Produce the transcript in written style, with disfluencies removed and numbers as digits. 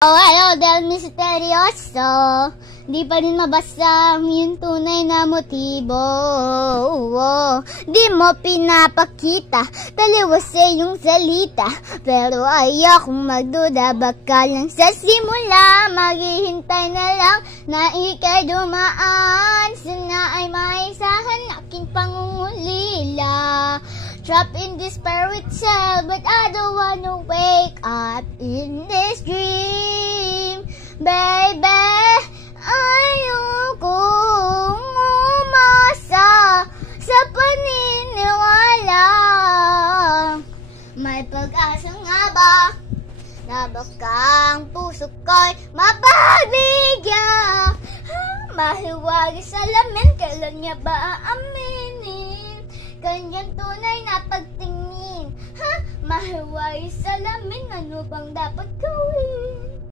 Oh, ayaw del misteryoso. Di pa rin mabasa yung tunay na motibo. Di mo pinapakita, taliwas yung salita. Pero ayokong magduda, baka lang sa simula. Maghihintay na lang na ika'y dumaan. Sana ay maisahan aking pangungulila. Trapped in this fairy tale, but I don't wanna wake up in this dream. Baby, ayokong umasa sa paniniwala. May pag-asa nga ba na bakang puso ko'y mapagbigyan? Mahiwagi sa lamin, kailan niya ba aaminin kanyang tunay na pagtingin? Mahiwagi sa lamin, ano bang dapat gawin?